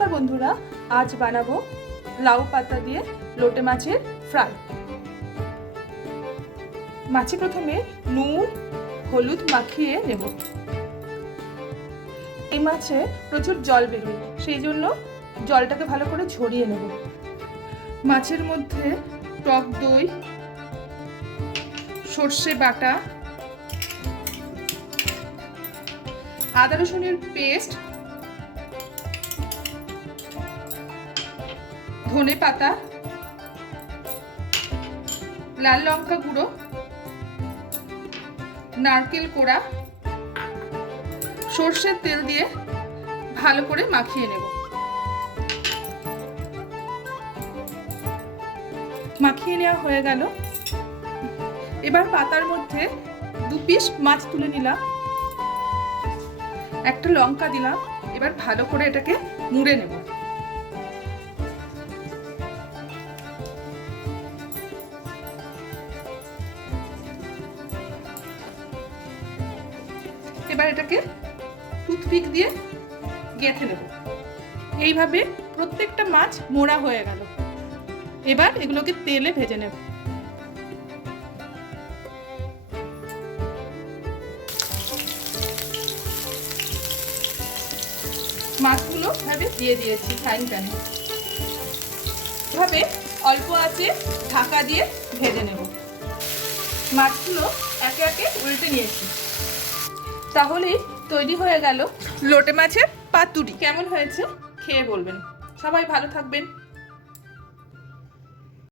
নমস্কার বন্ধুরা, আজ বানাবো লাউ পাতা দিয়ে লোটে মাছের ফ্রাই। মাছে প্রথমে নুন, হলুদ মাখিয়ে নেব। এই মাছে প্রচুর জল বেরোয়, সেই জন্য জলটাকে ভালো করে ঝরিয়ে নেব। মাছের মধ্যে টক দই, সর্ষে বাটা, আদা রসুনের পেস্ট ধনে পাতা, লাল লঙ্কা গুঁড়ো, নারকেল কোড়া, সর্ষের তেল দিয়ে ভালো করে মাখিয়ে নেব। মাখিয়ে নেওয়া হয়ে গেল। এবার পাতার মধ্যে দু পিস মাছ তুলে নিলাম। একটা লঙ্কা দিলাম। এবার ভালো করে এটাকে মুড়ে নেব। এবার এটাকে টুথপিক দিয়ে গেঁথে নেব। এইভাবে প্রত্যেকটা মাছ মোড়া হয়ে গেল। এবার এগুলোকে তেলে ভেজে নেব। মাছগুলো ভাবে দিয়ে দিয়েছি ফ্রাইং প্যানে এভাবে অল্প আছে ঢাকা দিয়ে ভেজে নেব। মাছগুলো একে একে উল্টে নিয়েছি। তাহলেই তৈরি হয়ে গেল লোটে মাছের পাতুরি। কেমন হয়েছে? খেয়ে বলবেন। সবাই ভালো থাকবেন।